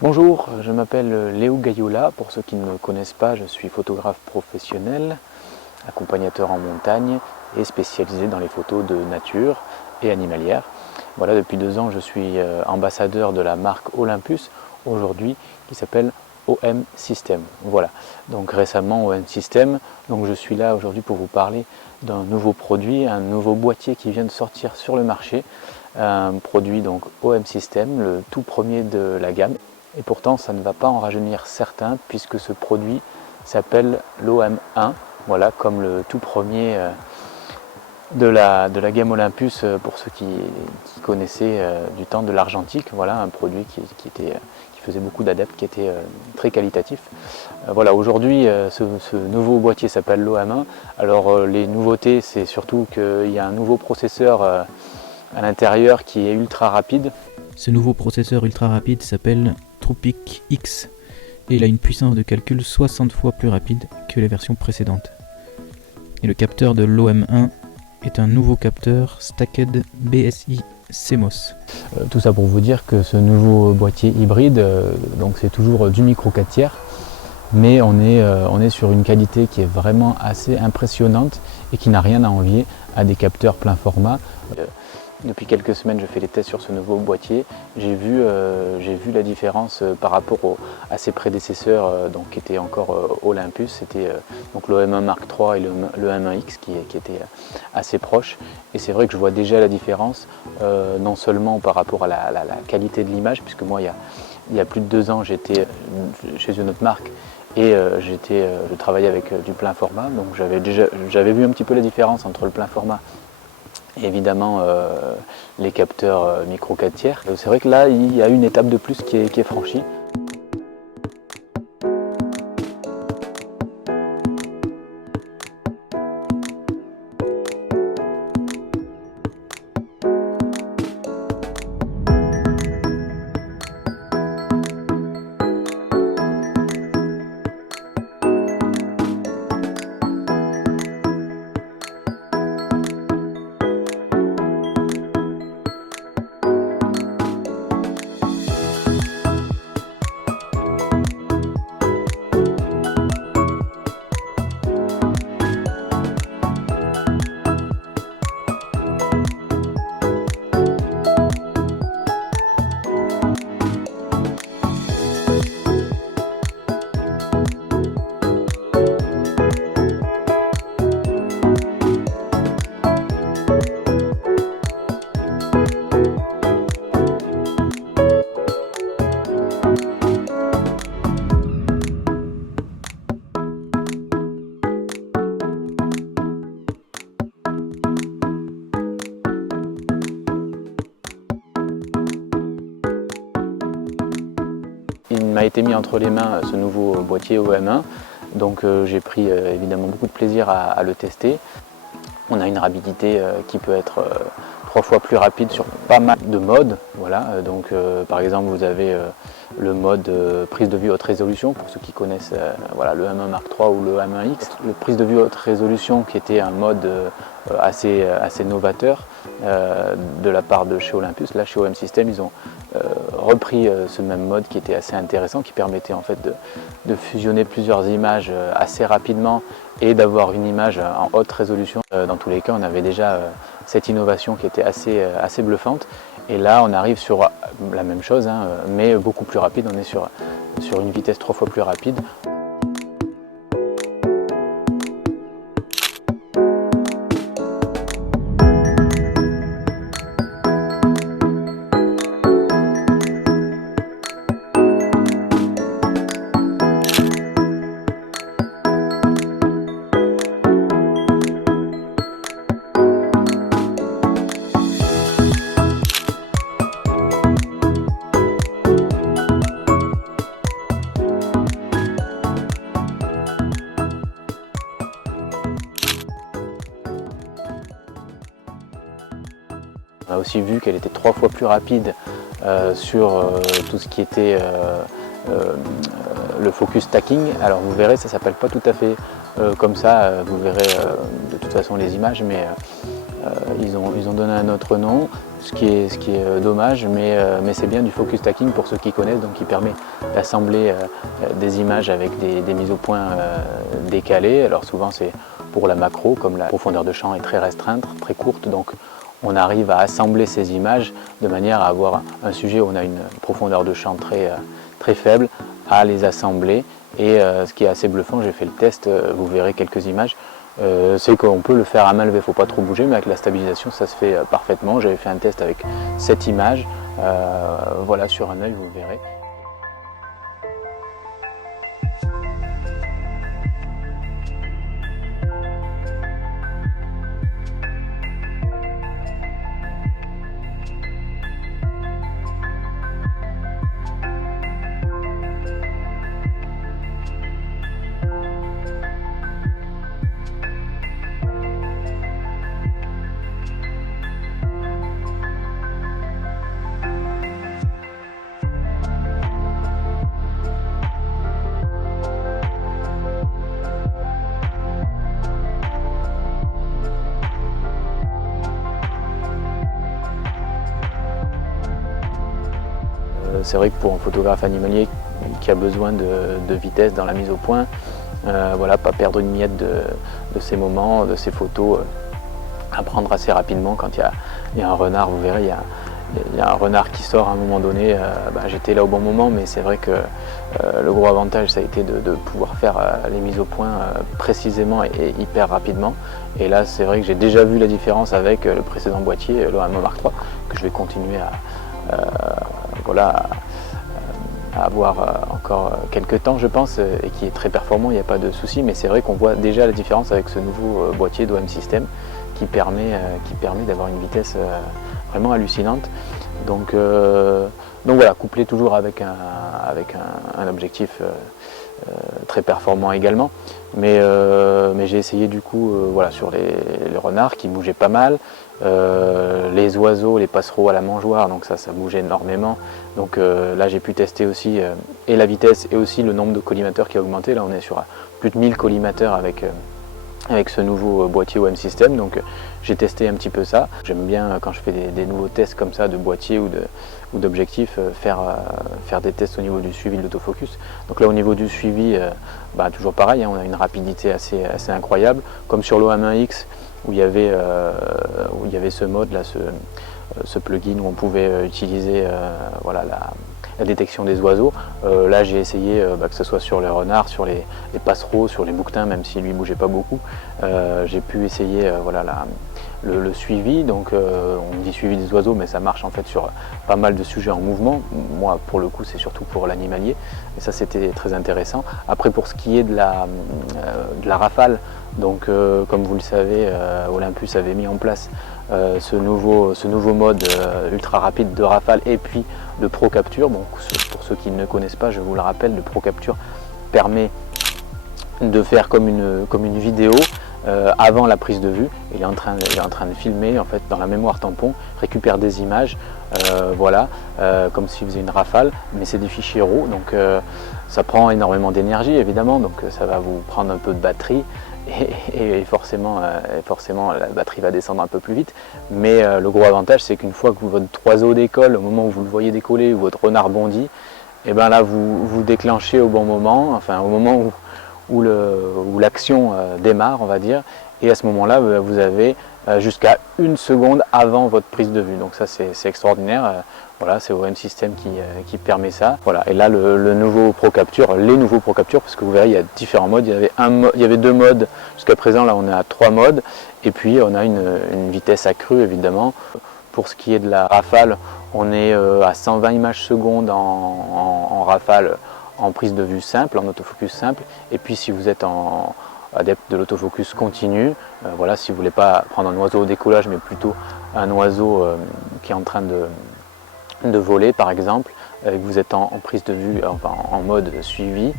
Bonjour, je m'appelle Léo Gayola. Pour ceux qui ne me connaissent pas, je suis photographe professionnel, accompagnateur en montagne et spécialisé dans les photos de nature et animalière. Voilà, depuis 2 ans, je suis ambassadeur de la marque Olympus, aujourd'hui qui s'appelle OM System. Voilà, donc récemment OM System, donc je suis là aujourd'hui pour vous parler d'un nouveau produit, un nouveau boîtier qui vient de sortir sur le marché. Un produit donc OM System, le tout premier de la gamme. Et pourtant, ça ne va pas en rajeunir certains puisque ce produit s'appelle l'OM1, voilà, comme le tout premier de la gamme Olympus pour ceux qui connaissaient du temps de l'argentique. Voilà, un produit qui faisait beaucoup d'adeptes, qui était très qualitatif. Voilà, aujourd'hui, ce nouveau boîtier s'appelle l'OM1. Alors, les nouveautés, c'est surtout qu'il y a un nouveau processeur à l'intérieur qui est ultra rapide. Ce nouveau processeur ultra rapide s'appelle TruePic X et il a une puissance de calcul 60 fois plus rapide que les versions précédentes. Et le capteur de l'OM1 est un nouveau capteur Stacked BSI CMOS. Tout ça pour vous dire que ce nouveau boîtier hybride, donc c'est toujours du micro 4 tiers, mais on est sur une qualité qui est vraiment assez impressionnante et qui n'a rien à envier à des capteurs plein format. Depuis quelques semaines, je fais les tests sur ce nouveau boîtier. J'ai vu la différence par rapport à ses prédécesseurs, donc, qui étaient encore Olympus. C'était donc l'OM1 Mark III et le M1X qui étaient assez proches. Et c'est vrai que je vois déjà la différence, non seulement par rapport à la qualité de l'image, puisque moi, il y a plus de 2 ans, j'étais chez une autre marque et je travaillais avec du plein format. Donc j'avais vu un petit peu la différence entre le plein format et évidemment les capteurs micro 4 tiers. C'est vrai que là, il y a une étape de plus qui est franchie. Il m'a été mis entre les mains ce nouveau boîtier OM1, donc j'ai pris évidemment beaucoup de plaisir à le tester. On a une rapidité qui peut être 3 fois plus rapide sur pas mal de modes. Voilà, donc par exemple vous avez le mode prise de vue haute résolution pour ceux qui connaissent voilà, le M1 Mark III ou le M1X. Le prise de vue haute résolution qui était un mode assez novateur de la part de chez Olympus. Là chez OM System ils ont repris ce même mode qui était assez intéressant, qui permettait en fait de fusionner plusieurs images assez rapidement et d'avoir une image en haute résolution. Dans tous les cas, on avait déjà cette innovation qui était assez bluffante. Et là, on arrive sur la même chose, hein, mais beaucoup plus rapide. On est sur une vitesse 3 fois plus rapide. On a aussi vu qu'elle était 3 fois plus rapide sur tout ce qui était le focus stacking. Alors vous verrez, ça ne s'appelle pas tout à fait comme ça, vous verrez de toute façon les images, mais ils ont donné un autre nom. ce qui est dommage, mais c'est bien du focus stacking pour ceux qui connaissent, donc qui permet d'assembler des images avec des mises au point décalées. Alors souvent c'est pour la macro, comme la profondeur de champ est très restreinte, très courte, donc on arrive à assembler ces images de manière à avoir un sujet où on a une profondeur de champ très faible, à les assembler. Et ce qui est assez bluffant, j'ai fait le test, vous verrez quelques images, c'est qu'on peut le faire à main levée, il ne faut pas trop bouger, mais avec la stabilisation ça se fait parfaitement. J'avais fait un test avec 7 images, voilà, sur un œil vous verrez. C'est vrai que pour un photographe animalier qui a besoin de vitesse dans la mise au point, voilà, pas perdre une miette de ces moments, de ces photos, à prendre assez rapidement quand il y a un renard, vous verrez, il y a un renard qui sort à un moment donné, j'étais là au bon moment, mais c'est vrai que le gros avantage ça a été de pouvoir faire les mises au point précisément et hyper rapidement. Et là c'est vrai que j'ai déjà vu la différence avec le précédent boîtier, l'OM1 Mark III, que je vais continuer à avoir encore quelques temps je pense, et qui est très performant, il n'y a pas de souci, mais c'est vrai qu'on voit déjà la différence avec ce nouveau boîtier d'OM System qui permet d'avoir une vitesse vraiment hallucinante. Donc voilà, couplé toujours avec un objectif très performant également, mais j'ai essayé du coup voilà, sur les renards qui bougeaient pas mal, les oiseaux, les passereaux à la mangeoire, donc ça bougeait énormément. Donc là j'ai pu tester aussi et la vitesse et aussi le nombre de collimateurs qui a augmenté. Là on est sur plus de 1000 collimateurs avec ce nouveau boîtier OM System, donc j'ai testé un petit peu ça. J'aime bien quand je fais des nouveaux tests comme ça de boîtier ou d'objectifs, faire des tests au niveau du suivi de l'autofocus. Donc là au niveau du suivi, toujours pareil, hein, on a une rapidité assez incroyable, comme sur l'OM1X où il y avait ce mode là, ce plugin où on pouvait utiliser voilà, la détection des oiseaux. Là j'ai essayé que ce soit sur les renards, sur les passereaux, sur les bouquetins, même si lui bougeait pas beaucoup. J'ai pu essayer voilà, le suivi, donc on dit suivi des oiseaux, mais ça marche en fait sur pas mal de sujets en mouvement. Moi pour le coup c'est surtout pour l'animalier, et ça c'était très intéressant. Après pour ce qui est de la rafale, donc comme vous le savez, Olympus avait mis en place ce nouveau mode ultra rapide de rafale et puis de Pro Capture. Bon, pour ceux qui ne connaissent pas, je vous le rappelle, le Pro Capture permet de faire comme une vidéo avant la prise de vue. Il est en train de filmer en fait dans la mémoire tampon, récupère des images, voilà, comme s'il faisait une rafale, mais c'est des fichiers RAW, donc ça prend énormément d'énergie évidemment, donc ça va vous prendre un peu de batterie. Et forcément la batterie va descendre un peu plus vite, mais le gros avantage c'est qu'une fois que votre oiseau décolle, au moment où vous le voyez décoller, ou votre renard bondit, et bien là vous déclenchez au bon moment, enfin au moment où l'action démarre on va dire, et à ce moment là vous avez jusqu'à 1 seconde avant votre prise de vue, donc ça c'est extraordinaire. Voilà, c'est OM System qui permet ça. Voilà, et là le nouveau Pro Capture, les nouveaux Pro Capture, parce que vous verrez il y a différents modes. Il y avait 2 modes jusqu'à présent, là on est à 3 modes, et puis on a une vitesse accrue évidemment. Pour ce qui est de la rafale, on est à 120 images secondes en rafale, en prise de vue simple, en autofocus simple, et puis si vous êtes adepte de l'autofocus continu, voilà, si vous ne voulez pas prendre un oiseau au décollage, mais plutôt un oiseau qui est en train de voler par exemple, que vous êtes en prise de vue, enfin en mode suivi,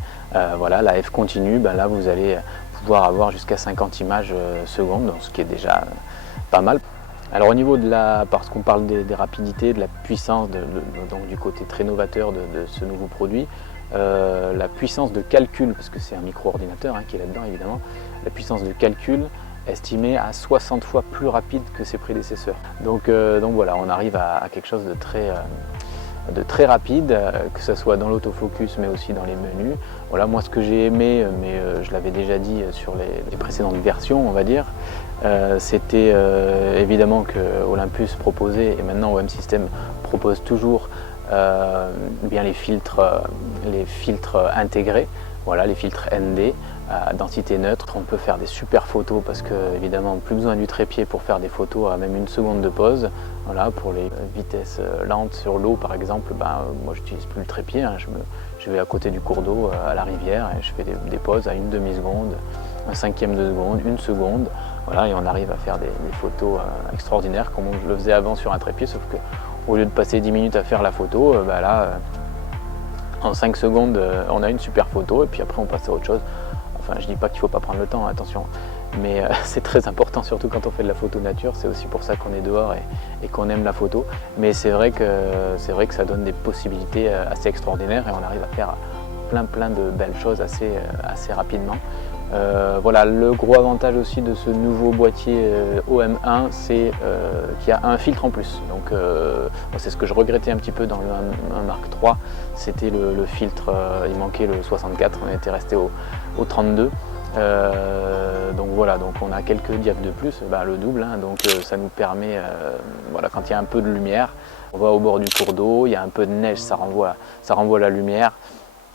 voilà, la F continue, là vous allez pouvoir avoir jusqu'à 50 images secondes, donc ce qui est déjà pas mal. Alors au niveau parce qu'on parle des rapidités, de la puissance, donc du côté très novateur de ce nouveau produit, la puissance de calcul, parce que c'est un micro-ordinateur qui est là-dedans évidemment, la puissance de calcul estimé à 60 fois plus rapide que ses prédécesseurs. Donc voilà, on arrive à quelque chose de très rapide, que ce soit dans l'autofocus mais aussi dans les menus. Voilà, moi ce que j'ai aimé, mais je l'avais déjà dit sur les précédentes versions, on va dire, c'était évidemment que Olympus proposait, et maintenant OM System propose toujours bien les filtres intégrés, voilà, les filtres ND à densité neutre. On peut faire des super photos parce que évidemment plus besoin du trépied pour faire des photos à même 1 seconde de pause. Voilà, pour les vitesses lentes sur l'eau par exemple, moi j'utilise plus le trépied, hein. Je vais à côté du cours d'eau, à la rivière, et je fais des pauses à 1 demi-seconde, 1/5 de seconde, 1 seconde. Voilà, et on arrive à faire des photos extraordinaires comme je le faisais avant sur un trépied, sauf que au lieu de passer 10 minutes à faire la photo, là en 5 secondes on a une super photo et puis après on passe à autre chose. Enfin, je dis pas qu'il ne faut pas prendre le temps, attention, mais c'est très important, surtout quand on fait de la photo nature. C'est aussi pour ça qu'on est dehors et qu'on aime la photo. Mais c'est vrai que ça donne des possibilités assez extraordinaires et on arrive à faire plein de belles choses assez rapidement. Voilà, le gros avantage aussi de ce nouveau boîtier OM1, c'est qu'il y a un filtre en plus. Donc c'est ce que je regrettais un petit peu dans le 1 Mark III, c'était le filtre, il manquait le 64, on était resté au 32. Donc voilà, donc on a quelques diaph de plus, le double, hein, donc ça nous permet, voilà, quand il y a un peu de lumière, on va au bord du cours d'eau, il y a un peu de neige, ça renvoie la lumière,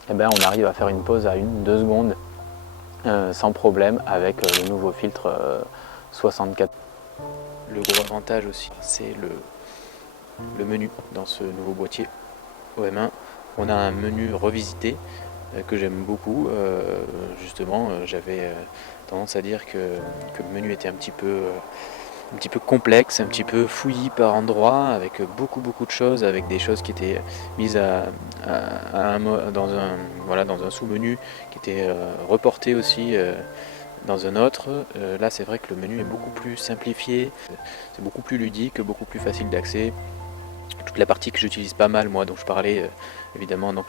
et on arrive à faire une pause à 1-2 secondes sans problème avec le nouveau filtre 64. Le gros avantage aussi, c'est le menu dans ce nouveau boîtier OM1. On a un menu revisité que j'aime beaucoup. Justement, j'avais tendance à dire que le menu était un petit peu complexe, un petit peu fouillis par endroits, avec beaucoup de choses, avec des choses qui étaient mises dans un sous-menu, qui étaient reportées aussi dans un autre. Là c'est vrai que le menu est beaucoup plus simplifié, c'est beaucoup plus ludique, beaucoup plus facile d'accès. Toute la partie que j'utilise pas mal moi, dont je parlais évidemment, donc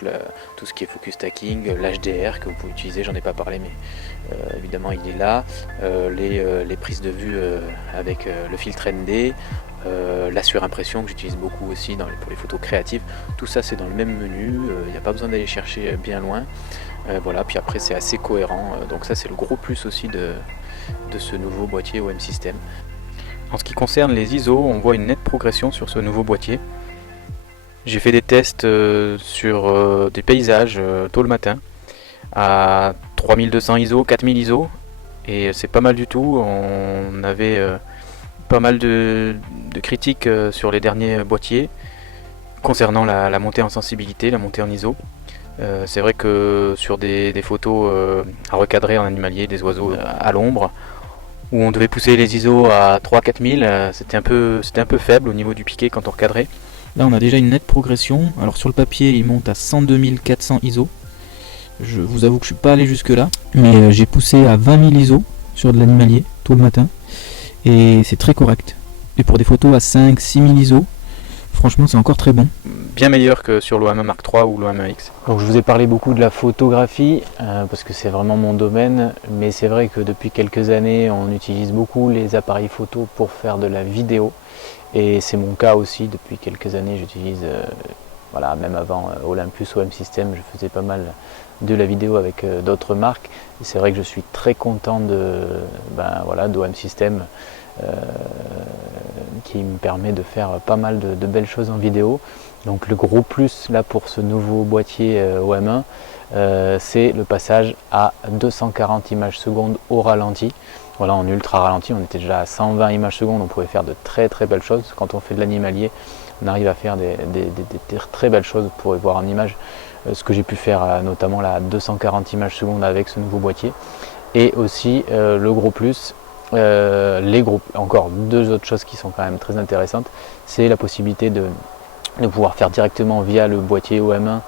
tout ce qui est focus stacking, l'HDR que vous pouvez utiliser, j'en ai pas parlé mais évidemment il est là, les prises de vue avec le filtre ND, la surimpression que j'utilise beaucoup aussi pour les photos créatives, tout ça c'est dans le même menu, il n'y a pas besoin d'aller chercher bien loin. Voilà, puis après c'est assez cohérent, donc ça c'est le gros plus aussi de ce nouveau boîtier OM System. En ce qui concerne les ISO, on voit une nette progression sur ce nouveau boîtier. J'ai fait des tests sur des paysages tôt le matin à 3200 ISO, 4000 ISO, et c'est pas mal du tout. On avait pas mal de critiques sur les derniers boîtiers concernant la montée en sensibilité, la montée en ISO. C'est vrai que sur des photos à recadrer en animalier, des oiseaux à l'ombre, où on devait pousser les ISO à 3-4 000, c'était un peu faible au niveau du piqué quand on recadrait. Là on a déjà une nette progression. Alors sur le papier il monte à 102 400 ISO. Je vous avoue que je suis pas allé jusque là, mais j'ai poussé à 20 000 ISO sur de l'animalier tôt le matin et c'est très correct. Et pour des photos à 5-6 000 ISO, franchement c'est encore très bon. Bien meilleur que sur l'OM1 Mark III ou l'OM1X. Donc je vous ai parlé beaucoup de la photographie parce que c'est vraiment mon domaine, mais c'est vrai que depuis quelques années on utilise beaucoup les appareils photo pour faire de la vidéo, et c'est mon cas aussi. Depuis quelques années j'utilise, même avant Olympus, OM System, je faisais pas mal de la vidéo avec d'autres marques, et c'est vrai que je suis très content d'OM System qui me permet de faire pas mal de belles choses en vidéo. Donc le gros plus là pour ce nouveau boîtier OM1, c'est le passage à 240 images secondes au ralenti. Voilà, en ultra ralenti, on était déjà à 120 images secondes, on pouvait faire de très belles choses. Quand on fait de l'animalier, on arrive à faire des très belles choses. Vous pourrez voir en image ce que j'ai pu faire notamment là, à 240 images secondes avec ce nouveau boîtier. Et aussi le gros plus, encore deux autres choses qui sont quand même très intéressantes, c'est la possibilité de pouvoir faire directement via le boîtier OM1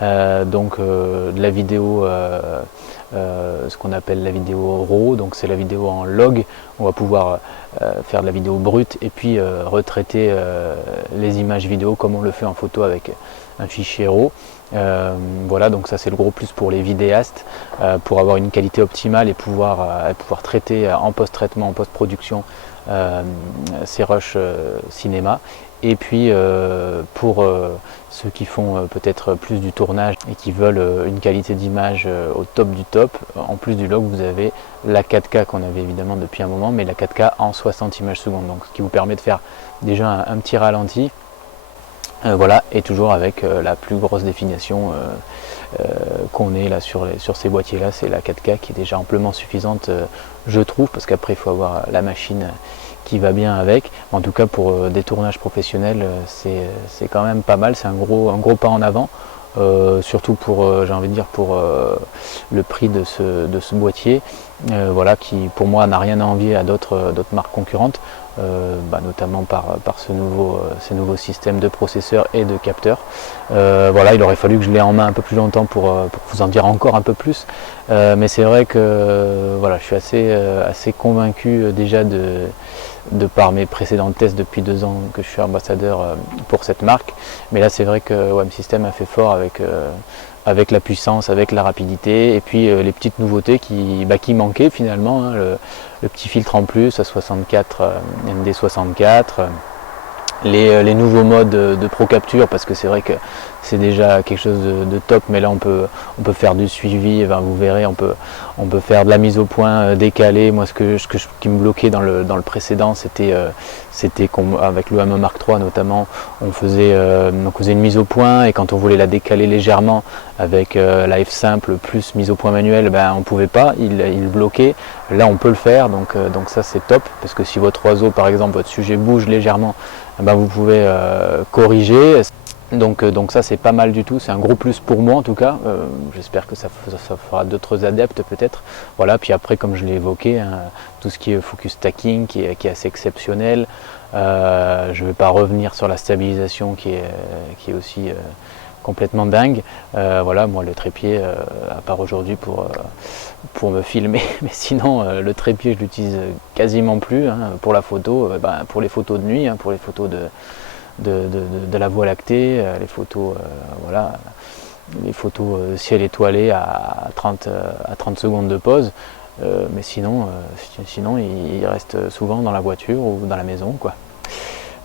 de la vidéo, ce qu'on appelle la vidéo RAW, donc c'est la vidéo en log. On va pouvoir faire de la vidéo brute et puis retraiter les images vidéo comme on le fait en photo avec un fichier RAW. Voilà, donc ça c'est le gros plus pour les vidéastes, pour avoir une qualité optimale et pouvoir traiter en post-traitement, en post-production ces rushs cinéma. Et puis pour ceux qui font peut-être plus du tournage et qui veulent une qualité d'image au top du top, en plus du log vous avez la 4K qu'on avait évidemment depuis un moment, mais la 4K en 60 images secondes, donc ce qui vous permet de faire déjà un petit ralenti. Voilà, et toujours avec la plus grosse définition qu'on ait là sur ces boîtiers là, c'est la 4K qui est déjà amplement suffisante, je trouve, parce qu'après il faut avoir la machine qui va bien avec. En tout cas pour des tournages professionnels, c'est quand même pas mal, c'est un gros pas en avant. Surtout pour, j'ai envie de dire, pour le prix de ce boîtier, voilà, qui pour moi n'a rien à envier à d'autres marques concurrentes, notamment par ces nouveaux systèmes de processeurs et de capteurs. Voilà, il aurait fallu que je l'ai en main un peu plus longtemps pour vous en dire encore un peu plus, mais c'est vrai que voilà, je suis assez convaincu déjà de par mes précédents tests depuis 2 ans que je suis ambassadeur pour cette marque. Mais là c'est vrai que OM System a fait fort avec la puissance, avec la rapidité et puis les petites nouveautés qui manquaient finalement, hein, le petit filtre en plus à 64 ND64, les nouveaux modes de Pro Capture, parce que c'est vrai que c'est déjà quelque chose de top, mais là on peut faire du suivi, enfin, vous verrez, on peut faire de la mise au point décalée. Moi ce qui me bloquait dans le précédent, c'était avec le l'OM Mark III notamment, on faisait une mise au point, et quand on voulait la décaler légèrement avec la F simple plus mise au point manuelle, ben, on pouvait pas, il bloquait. Là on peut le faire, donc ça c'est top, parce que si votre oiseau, par exemple votre sujet bouge légèrement, ben, vous pouvez corriger. Donc ça c'est pas mal du tout, c'est un gros plus pour moi en tout cas. J'espère que ça fera d'autres adeptes peut-être. Voilà, puis après comme je l'ai évoqué, hein, tout ce qui est focus stacking qui est assez exceptionnel. Je ne vais pas revenir sur la stabilisation qui est aussi complètement dingue. Voilà, moi le trépied, à part aujourd'hui pour me filmer, mais sinon le trépied je l'utilise quasiment plus, hein, pour la photo, pour les photos de nuit, hein, pour les photos de la Voie lactée, les photos, voilà, les photos ciel étoilé à 30 secondes de pause, mais sinon il reste souvent dans la voiture ou dans la maison, quoi.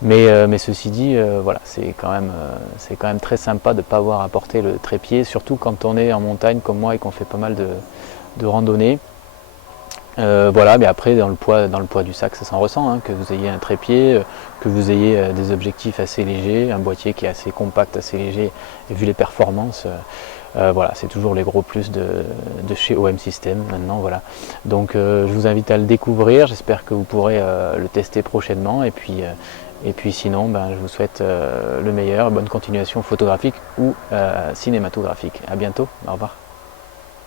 Mais ceci dit, voilà, c'est quand même très sympa de ne pas avoir apporté le trépied, surtout quand on est en montagne comme moi et qu'on fait pas mal de randonnées. Voilà, mais après dans le poids du sac ça s'en ressent, hein, que vous ayez un trépied, que vous ayez des objectifs assez légers, un boîtier qui est assez compact, assez léger, et vu les performances, voilà, c'est toujours les gros plus de chez OM System maintenant, voilà. Donc je vous invite à le découvrir, j'espère que vous pourrez le tester prochainement, et puis sinon je vous souhaite le meilleur, bonne continuation photographique ou cinématographique. À bientôt, au revoir.